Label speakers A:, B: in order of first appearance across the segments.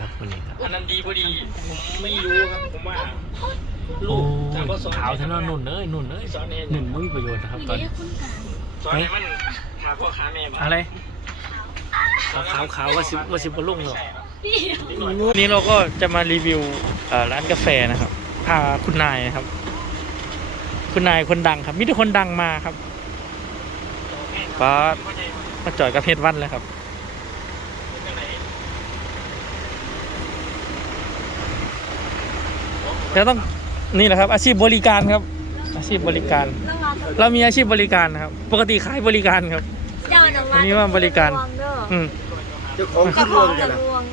A: ครับคนนี้ครับ
B: อันนั้นดีพอดี ผมไม่รู้ครับ ผมว่า
A: โอ้
B: ลูกทางผสม
A: ขาวทั้งนั้นนุ่นเอ้ยนุ่นเอ้ย
B: สอนเอง
A: นุ่นมุ้ยประโยชน์นะครับตอนนี้
B: สอนให้มันหาพ่อค้าแม่มา
A: อะไรขาวขาวขาวว่าสิบว่าสิบกว่าลุงหรอก
B: นิดหน่อย
A: วันนี้เราก็จะมารีวิวเอ่อร้านกาแฟนะครับ พาคุณนายนะครับ คุณนายคนดังครับมีแต่คนดังมาครับป้าดมาจอดกับเพชรวันแล้วครับ เดี๋ยวต้องนี่แหละครับ อาชีพบริการครับ อาชีพบริการ เรามีอาชีพบริการนะครับ ปกติขายบริการครับ
C: เจ้าหน้า
A: อันนี้ว่าบริการอืม
D: เจ้าของ
C: เจ้า
D: ขึ้น
C: ข
D: ร
C: อ
D: ว
C: ง
D: มกั
C: จะ
D: นนะ
C: ลวง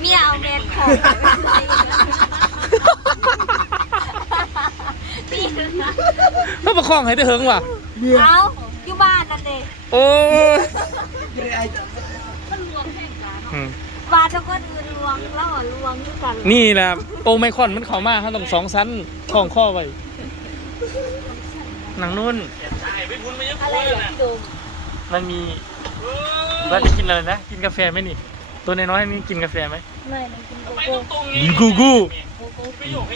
C: เมียเอาเม็ดของนี่
A: ก็ประคองให้ได้เหิงว่ะ
C: เอาอยู่บ้านนั่นเอง
A: โอ้ยอืม
C: บ้าน แล้วก็อื่นลวงแล้วก็ลวงด้วยกัน
A: นี่แหละโอไมครอนมันเข้ามาเขาต้องสองชั้นคล้องข้อไว้หนังนุ่น
B: ใช่ไม่พุ้นไม่ยัง
C: อะไร
B: พูด
C: อ
B: เลย
C: ย่าง
B: นะ
C: ที่โดม
A: มันมีว่าจะกินอะไรนะ กินกาแฟไหมนี่ ตัวน้อยๆนี่กินกาแฟไหม
C: ไม่มันกินโก
B: ไม่
C: โก้
B: ต้องตรง
A: กินกูกู
B: ประโยค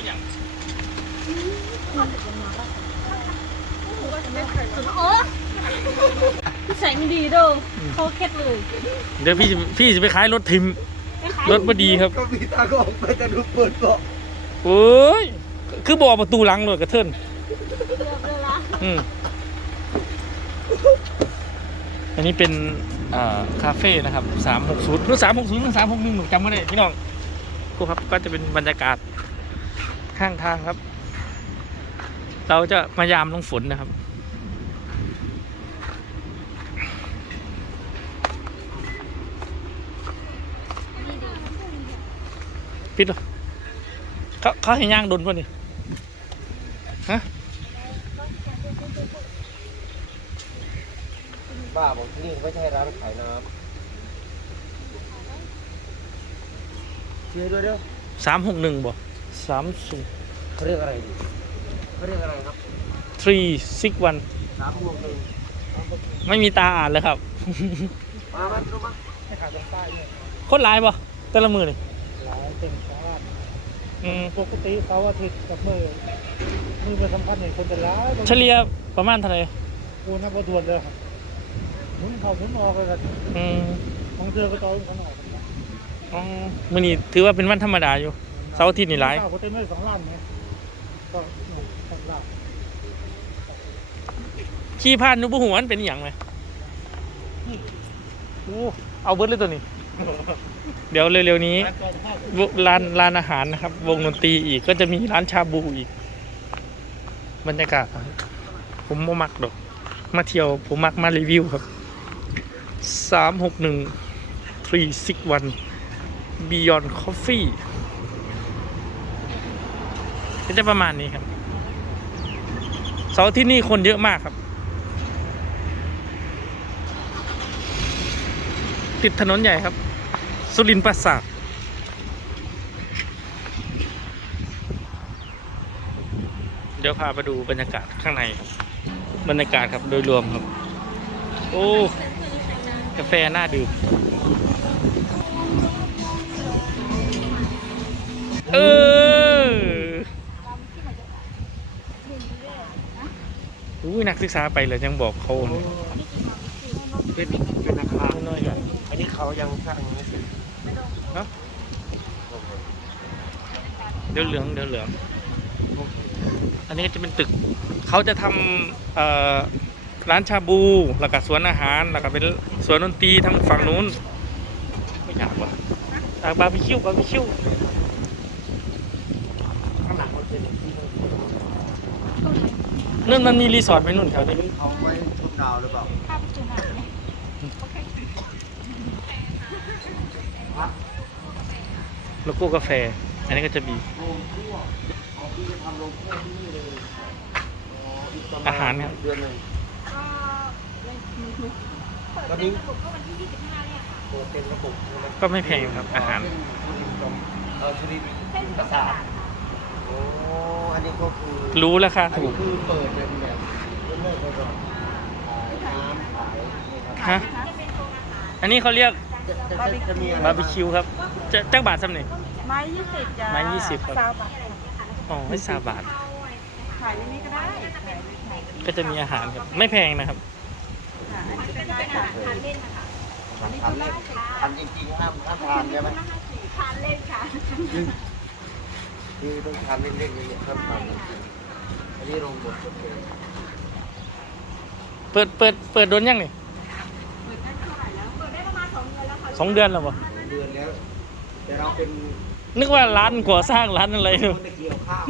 B: ให้อย่าง
C: โอ้แสงดีโดมเขาเค็ดเลย
A: เดี๋ยวพี่จะพี่จะไปขายรถทิม รถพอดีครับ
D: ก็มีตาก็ออกไปแต่ดูเปิดเบาะ
A: โอ้ย คือบอกประตูหลังเลยกระเทิน
C: เกือบเลยละ
A: อืมอันนี้เป็นอ่าคาเฟ่นะครับสามหกศูนย์หรือสามหกศูนย์หรือสามหกหนึ่งหนูจำไม่ได้พี่น้องกูครับก็จะเป็นบรรยากาศข้างทางครับ เราจะมายามลงฝนนะครับ ปิดเหรอเขาเขาให้ย่างโดนป่ะนี่ฮะ
D: บ้าบอกที่นี่ไม่ใช่ร้านขายน้ำเชื่อด้วยเด้อ
A: สามหกหนึ่งบ่สามศูนย์
D: เขาเรียกอะไรดีเขาเรียกอะไรครับ
A: three six one
D: สามบวกหนึ่ง
A: ไม่มีตาอ่านเลยครับ
D: มามาดูมาให้ขาดตรงใต้เนี่ย
A: โคตรร้ายบ่แต่ละมือนี่
D: ห ลายเต็มชาติ
A: อืม
D: ปกติเขาอาทิตย์กับมือมือเป็นสำคัญเห็นคนแต่ร้าย
A: เฉลี่ยประมาณเท่าไหร่
D: กูนับว่าด่วนเลยครับหมุนเขาหมุนออกเลยกัน
A: อืม
D: บางเจอก็ต่อยข้างนอก
A: อ๋อมือนี้ถือว่าเป็นวันธรรมดาอยู่เสาร์อาทิตย์นี่ร้าย
D: ข้าวเขาเต็มเลยสองล้านไงก็สองล้าน
A: ขี้พานนุบุหัวมันเป็นอหย่างไหมโอ้เอาเบิร์ดเลยตัวนี้ เดี๋ยวเร็วๆนี้ร้านร้านอาหารนะครับ วงดนตรีอีกก็จะมีร้านชาบูอีก บรรยากาศ ผมบ่มักดอก มาเที่ยวผมมักมารีวิวครับสามหกหนึ่ง three six one beyond coffee ก็จะประมาณนี้ครับเสาร์อาที่นี่คนเยอะมากครับ ติดถนนใหญ่ครับ สุรินทร์ปราสาทเดี๋ยวพาไปดูบรรยากาศข้างใน บรรยากาศครับโดยรวมครับ โอ้กาแฟน่าดื่มเอออุ้ยนักศึกษาไปเลยยังบอกเขาเลย
D: เป็นเป็นอาคาร
A: น้อยๆกัน
D: อันนี้เขายังสร้างไม่เสร็จ
A: เดี๋ยวเหลืองเดี๋ยวเหลือง อันนี้ก็จะเป็นตึก เขาจะทำเอ่อร้านชาบูแล้วก็สวนอาหารแล้วก็เป็นสวนดนตรีทางฝั่งนู้น ไม่อยากว่ะอะบาร์บีคิวบาร์บีคิว
D: ข้างหลังมันเป็น
A: นั่นมันมีรีสอร์ทไปนู่นแถวนี้
D: เขาไว้ชมดาวหรือเปล่า
A: โลโก้กาแฟ อันนี้ก็จะมีอาหารครับ
D: เดือนหนึ่งตอนนี้โปรเต็มระบบใช่ไหม
A: ก็ไม่แพงครับอาหาร
D: เออชนิดประสาทโอ้อันนี้ก็คือ
A: รู้ราคา
D: อัน
A: ถูก
D: คือเปิดเป็นแบบเลิกๆไปก่อนขายน้ำขาย
A: ฮะอันนี้เขาเรียก
D: จะจะจะมีอะไร
A: บาร์บีคิวครับจะจักบาทซ้ำนี่
C: ไม้ยี่สิบจ้า
A: ไม้20ครับ
C: สามบาท
A: อ๋อไม่ซาบาท
C: ขายในนี้ก็ได้
A: ก็จะมีอาหารครับ ไม่แพงนะครับ
C: ค่ะอันนี้ก็ได้ค่ะ
D: ทานเล่นทานจริงๆห้ามห้ามทานใช่ไหม
C: ทานเล่นค่ะ
D: คือต้องทานเล่นๆอย่างเงี้ยห้ามทานจริงๆอันนี้ลงบทโอเค
A: เปิดเปิดเปิดโดนยังนี่ สองเดือนแล้วบ่
D: เดือนแล้ว แต่เราเป็น
A: นึกว่าร้านก่อสร้างร้านอะไร
D: ค
A: อยู่
D: นได้เกี่ยวข้าว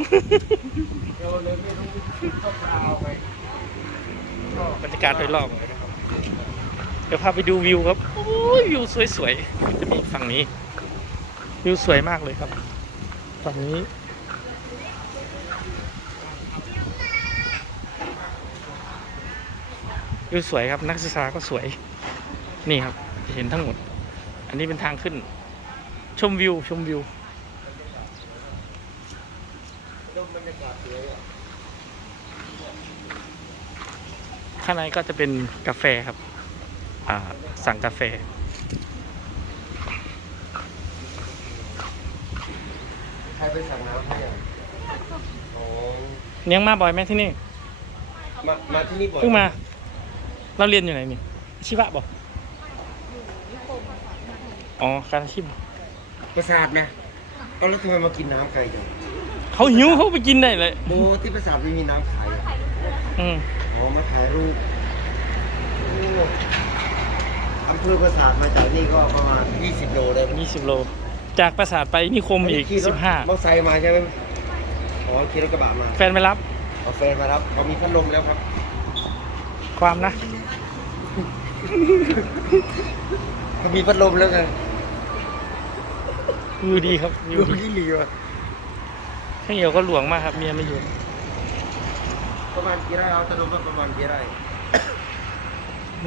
D: เราเลยไม่รู้ต้องเอาไปก็
A: บรรยากาศโดยรอบเดี๋ยวพาไปดูวิวครับโอ้ยวิวสวยๆจะมีฝั่งนี้ วิวสวยมากเลยครับฝั่งนี้ วิวสวยครับนักศึกษาก็สวย นี่ครับจะเห็นทั้งหมด อันนี้เป็นทางขึ้น ชมวิว ชมวิว
D: ต้องบรรยากาศสวยอะ
A: ข้างในก็จะเป็นกาแฟครับ อ่า สั่งกาแฟ
D: ใครไปสั่งน้ำให้อะอ๋อ
A: เลี้ยงมาบ่อยไหมที่นี่
D: มา มาที่นี่บ่อย
A: เพิ่งมา เราเรียนอยู่ไหนนี่อาชีวะบอก อ๋อการอาชีพบ่
D: ประสาทนะเอาแล้วทำไมมากินน้ำไก่จัง
A: เขาหิวเขาไปกินได้เลย
D: โบที่ประสาทไม่มีน้ำขายอะ
A: อืม
D: อ๋อมาถ่ายรูปโอ้อำเภอประสาทมาจากนี่ก็ประมาณ 20 โลได้ไหม
A: ยี่สิบโล จากปราสาทไปนิคมอีก
D: ขี่รถ
A: สิบห้าม
D: อเตอร์ไซค์มาใช่ไหมอ๋อขี่รถกระบะมา
A: แฟนไม่รับ
D: เอาแฟนมารับเขามีพัดลมแล้วครับ
A: ความนะ
D: เขามีพัดลมแล้วไง
A: วิวดีครับวิว
D: ดู
A: ดี
D: ที่เหลีว
A: ข้างเหี่ยวก็หลวงมากครับ เมียไม่อยู่
D: ประมาณกี่ไร่เอาถนนมาประมาณกี่ไร่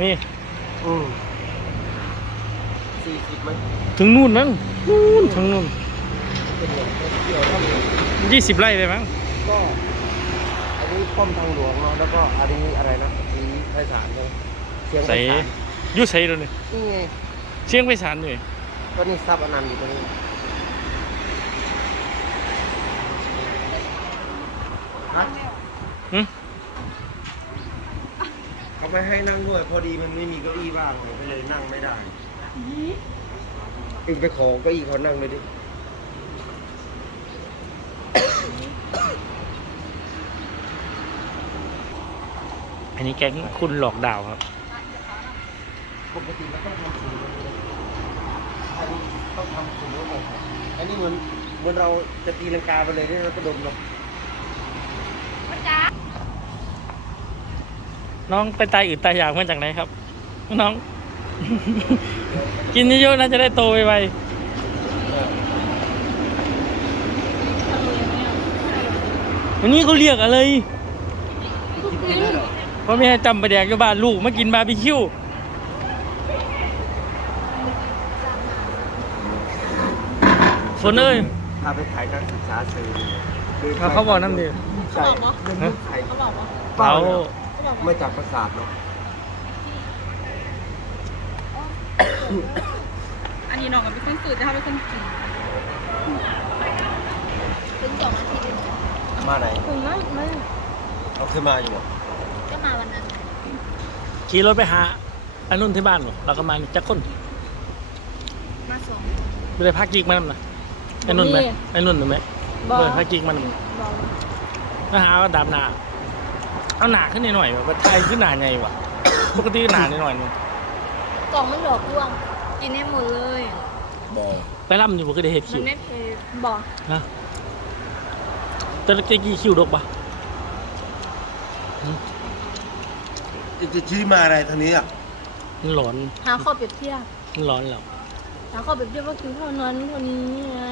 A: นี่
D: อืมสี่สิบไหม
A: ถึงนู่นมั้งนู่นถึงนู่น
D: เป็นหลวงเที่ยวครับ
A: ยี่สิบไร่เลยมั้ง
D: ก็อันนี้ป้อมทางหลวงเนาะแล้วก็อันนี้อะไรนะสีไพศาลใช่ไหมเชียงไพ
A: ใส่
D: ศาล
A: อยุ่ใส่เลยนี่
D: นี่ไง
A: เชียงไปสารนี่
D: ก็นี่ทรัพย์อนันต์อยู่ตรงนี้ฮะ
A: หึ
D: เขาไม่ให้นั่งด้วยพอดีมันไม่มีเก้าอี้ว่างเลยก็เลยนั่งไม่ได้เองไปขอเก้าอี้เขานั่งเลยดิ
A: อันนี้แก๊งคุณหลอกดาวครับ
D: ปกติเราต้องทำสูงอันนี้ต้องทำสูงแล้วเลยอันนี้เหมือนเหมือนเราจะตีลังกาไปเลยที่เราก็ดมเนา
A: น้องไปตายอื่นตายอยากมาจากไหนครับ น้อง กินเยอะๆนะจะได้โตไวๆวันนี้เขาเรียกอะไร
D: กินได้เหรอ
A: เพราะไม่ให้จำไปแดกอยู่บ้านลูกมากินบาร์บีคิวฝนเอ้ย
D: พาไปขายการศึกษาสื่อคือ
A: เขาเขาบอกน้ำดี
D: ใช่เรื่องลูกไข่
C: เขาบอกว่า
D: เปล่า
A: เขา
D: เนี่ยไม่จากประสาทเนาะ
C: อันนี้น้องกับเป็นคนสื่อจะทำเป็นคนกินถึงสองอาทิตย์
D: มาไหน
C: ถึงมากไม่
D: เอาเคยมาอยู่เหรอ
C: ก็มาวันนั้น
A: ขี่รถไปหาอันนุ่นที่บ้านหรอเราก็มานี่จักคน
C: มาสอง
A: ไม่ได้พักกิกมันำนะไอ้นุ่นไหมไอ้นุ่นหรือไหม
C: บอ
A: เออพักกิกมัน
C: บอก
A: มาหาว่าดำหนา เอาหนาขึ้นหน่อยๆว่าไทยขึ้นหนาไงวะปกติหนาหน่อยๆนึง
C: กล่องมันหลอกลวง กินให้หมดเลย
D: บอก
A: ไปร่ำอยู่บ่ก็ได้เห็ด
C: มั
A: คิ
C: น
A: ว
C: ไม่เผ็ดบอก
A: นะแต่ละกี่คิวดกปะ
D: จะชี้มาอะไรทางนี้อะ
A: มันร้อน
C: หาข้อเปรียบเทียบ
A: มันร้อนแล้ว
C: หาข้อเปรียบเทียบว่ากินเท่านั้นเท่านี้ไง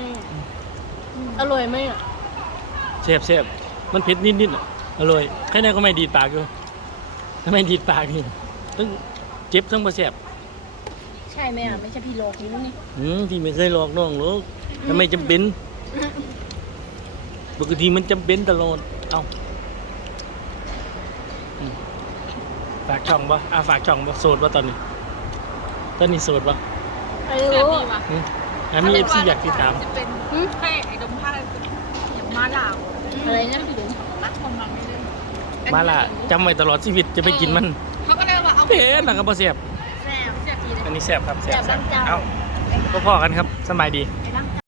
C: อร่อยไหมอะ
A: เสียบเสียบมันเผ็ดนิดๆอะ อร่อยแค่นั้นก็ไม่ดีดปากอยู่ถ้าไม่ดีดปากนี่ต้องเจ็บต้องมาเสียบ
C: ใช่ไหมอะไม่ใช่พี่โลกนิ้วนี่
A: อืมที่ไม่เคยหลอกน้องหรอกทำไมจำเป็นปกติมันจำเป็นตลอดเอาอืมฝากช่องปะอะฝากช่องปะโสดปะตอนนี้ ตอนนี้โสดปะ
C: ใครไปรู้
A: อืมแล้วมีเอฟซีอยากติดตาม
E: จะเป็นแค่ไอ้ดมผ้าอย่างมาลาว
C: อะไรนะ
E: มักคนมันไม่ได้
A: มาละจำไว้ตลอดชีวิตจะไปกินมัน
E: เขาก็เลยว่าเอา
A: เผ็ดหลังกระเพาะเสียบ
E: แซ่บแซ่บดีเลย
A: อันนี้แซ่บครับแซ่บ
C: แซ่บ
A: เอ้าก็พอกันครับสบายดี